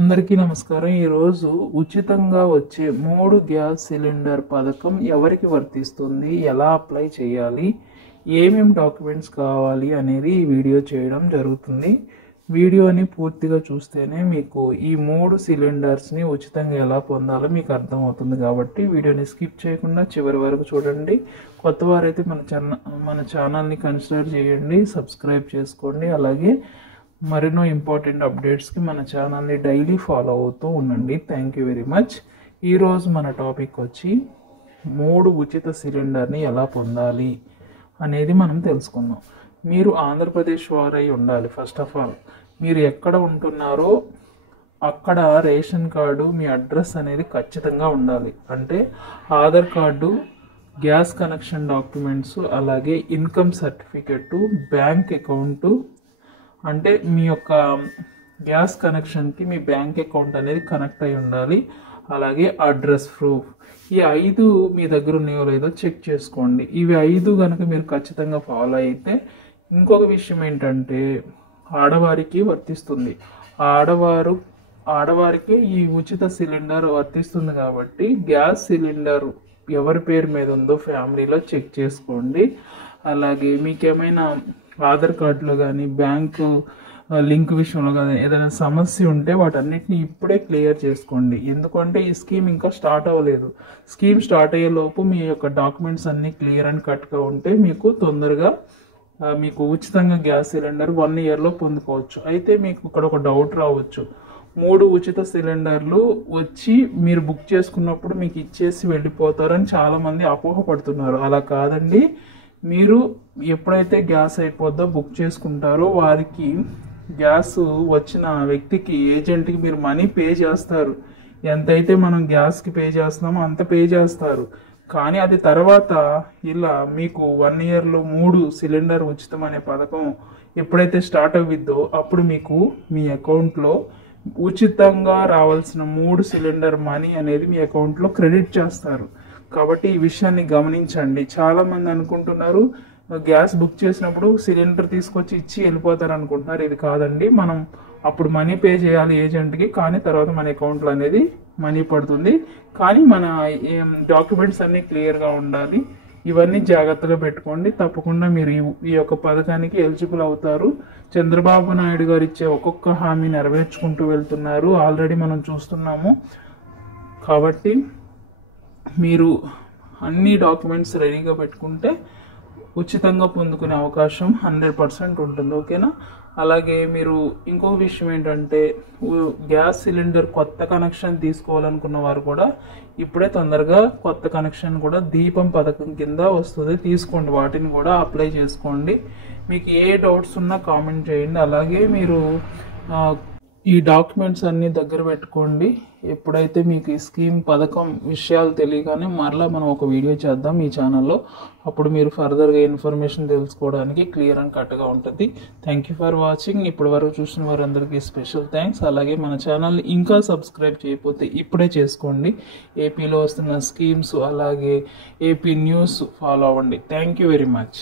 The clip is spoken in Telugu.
అందరికీ నమస్కారం. ఈరోజు ఉచితంగా వచ్చే 3 గ్యాస్ సిలిండర్ పథకం ఎవరికి వర్తిస్తుంది, ఎలా అప్లై చేయాలి, ఏమేమి డాక్యుమెంట్స్ కావాలి అనేది ఈ వీడియో చేయడం జరుగుతుంది. వీడియోని పూర్తిగా చూస్తేనే మీకు ఈ 3 సిలిండర్స్ని ఉచితంగా ఎలా పొందాలో మీకు అర్థమవుతుంది. కాబట్టి వీడియోని స్కిప్ చేయకుండా చివరి వరకు చూడండి. కొత్త వారైతే మన ఛానల్ని కన్సిడర్ చేయండి, సబ్స్క్రైబ్ చేసుకోండి. అలాగే మరెన్నో ఇంపార్టెంట్ అప్డేట్స్కి మన ఛానల్ని డైలీ ఫాలో అవుతూ ఉండండి. Thank you very much. ఈరోజు మన టాపిక్ వచ్చి 3 ఉచిత సిలిండర్ని ఎలా పొందాలి అనేది మనం తెలుసుకుందాం. మీరు ఆంధ్రప్రదేశ్ వారై ఉండాలి. ఫస్ట్ ఆఫ్ ఆల్ మీరు ఎక్కడ ఉంటున్నారో అక్కడ రేషన్ కార్డు, మీ అడ్రస్ అనేది ఖచ్చితంగా ఉండాలి. అంటే Aadhaar card, gas connection documents, అలాగే ఇన్కమ్ సర్టిఫికెట్, బ్యాంక్ అకౌంటు, అంటే మీ యొక్క గ్యాస్ కనెక్షన్కి మీ బ్యాంక్ అకౌంట్ అనేది కనెక్ట్ అయి ఉండాలి. అలాగే అడ్రస్ ప్రూఫ్. ఈ 5 మీ దగ్గర ఉన్నాయో లేదో చెక్ చేసుకోండి. ఇవి 5 కనుక మీరు ఖచ్చితంగా ఫాలో అయితే, ఇంకొక విషయం ఏంటంటే ఆడవారికి వర్తిస్తుంది. ఆడవారికి ఈ ఉచిత సిలిండర్ వర్తిస్తుంది. కాబట్టి గ్యాస్ సిలిండర్ ఎవరి పేరు మీద ఉందో ఫ్యామిలీలో చెక్ చేసుకోండి. అలాగే మీకేమైనా ఆధార్ కార్డులో కానీ బ్యాంకు లింక్ విషయంలో కానీ ఏదైనా సమస్య ఉంటే వాటన్నిటిని ఇప్పుడే క్లియర్ చేసుకోండి. ఎందుకంటే ఈ స్కీమ్ ఇంకా స్టార్ట్ అవ్వలేదు. స్కీమ్ స్టార్ట్ అయ్యే లోపు మీ యొక్క డాక్యుమెంట్స్ అన్నీ క్లియర్ అండ్ కట్గా ఉంటే మీకు తొందరగా మీకు ఉచితంగా గ్యాస్ సిలిండర్ 1 ఇయర్లో పొందుకోవచ్చు. అయితే మీకు ఇక్కడ ఒక డౌట్ రావచ్చు, 3 ఉచిత సిలిండర్లు వచ్చి మీరు బుక్ చేసుకున్నప్పుడు మీకు ఇచ్చేసి వెళ్ళిపోతారని చాలామంది అపోహపడుతున్నారు. అలా కాదండి. మీరు ఎప్పుడైతే గ్యాస్ అయిపోద్దో బుక్ చేసుకుంటారో వారికి గ్యాస్ వచ్చిన వ్యక్తికి, ఏజెంట్కి మీరు మనీ పే చేస్తారు. ఎంతైతే మనం గ్యాస్కి పే చేస్తున్నామో అంత పే చేస్తారు. కానీ అది తర్వాత ఇలా మీకు 1 ఇయర్లో 3 సిలిండర్ ఉచితం అనే పథకం ఎప్పుడైతే స్టార్ట్ అవ్విద్దో అప్పుడు మీకు మీ అకౌంట్లో ఉచితంగా రావాల్సిన 3 సిలిండర్ మనీ అనేది మీ అకౌంట్లో క్రెడిట్ చేస్తారు. కాబట్టి ఈ విషయాన్ని గమనించండి. చాలామంది అనుకుంటున్నారు గ్యాస్ బుక్ చేసినప్పుడు సిలిండర్ తీసుకొచ్చి ఇచ్చి వెళ్ళిపోతారు అనుకుంటున్నారు. ఇది కాదండి. మనం అప్పుడు మనీ పే చేయాలి ఏజెంట్కి, కానీ తర్వాత మన అకౌంట్లో అనేది మనీ పడుతుంది. కానీ మన డాక్యుమెంట్స్ అన్నీ క్లియర్గా ఉండాలి. ఇవన్నీ జాగ్రత్తగా పెట్టుకోండి. తప్పకుండా మీరు ఈ యొక్క పథకానికి ఎలిజిబుల్ అవుతారు. చంద్రబాబు నాయుడు గారు ఇచ్చే ఒక్కొక్క హామీ నెరవేర్చుకుంటూ వెళ్తున్నారు. ఆల్రెడీ మనం చూస్తున్నాము. కాబట్టి మీరు అన్ని డాక్యుమెంట్స్ రెడీగా పెట్టుకుంటే ఉచితంగా పొందుకునే అవకాశం 100% ఉంటుంది. ఓకేనా? అలాగే మీరు ఇంకొక విషయం ఏంటంటే, గ్యాస్ సిలిండర్ కొత్త కనెక్షన్ తీసుకోవాలనుకున్న వారు కూడా ఇప్పుడే తొందరగా కొత్త కనెక్షన్ కూడా దీపం పథకం కింద వస్తుంది, తీసుకోండి. వాటిని కూడా అప్లై చేసుకోండి. మీకు ఏ డౌట్స్ ఉన్నా కామెంట్ చేయండి. అలాగే మీరు ఈ డాక్యుమెంట్స్ అన్నీ దగ్గర పెట్టుకోండి. ఎప్పుడైతే మీకు ఈ స్కీమ్ పథకం విషయాలు తెలియగానే మరలా మనం ఒక వీడియో చేద్దాం ఈ ఛానల్లో. అప్పుడు మీరు ఫర్దర్గా ఇన్ఫర్మేషన్ తెలుసుకోవడానికి క్లియర్ అండ్ కట్గా ఉంటుంది. Thank you for watching. ఇప్పటి వరకు చూసిన వారందరికీ స్పెషల్ థ్యాంక్స్. అలాగే మన ఛానల్ని ఇంకా సబ్స్క్రైబ్ చేయకపోతే ఇప్పుడే చేసుకోండి. ఏపీలో వస్తున్న స్కీమ్స్ అలాగే ఏపీ న్యూస్ ఫాలో అవ్వండి. Thank you very much.